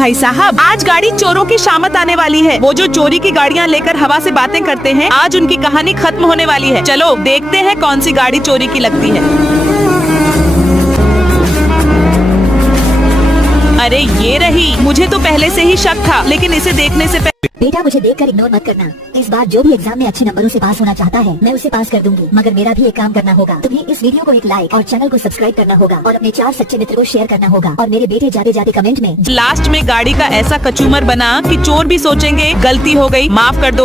भाई साहब, आज गाड़ी चोरों की शामत आने वाली है। वो जो चोरी की गाड़ियाँ लेकर हवा से बातें करते हैं, आज उनकी कहानी खत्म होने वाली है। चलो देखते हैं कौन सी गाड़ी चोरी की लगती है। अरे ये रही। मुझे तो पहले से ही शक था, लेकिन इसे देखने से बेटा, मुझे देखकर इग्नोर मत करना। इस बार जो भी एग्जाम में अच्छे नंबरों से पास होना चाहता है, मैं उसे पास कर दूंगी। मगर मेरा भी एक काम करना होगा। तुम्हें इस वीडियो को एक लाइक और चैनल को सब्सक्राइब करना होगा और अपने 4 सच्चे मित्र को शेयर करना होगा। और मेरे बेटे जाते जाते कमेंट में लास्ट में गाड़ी का ऐसा कचूमर बना कि चोर भी सोचेंगे गलती हो गई, माफ कर दो।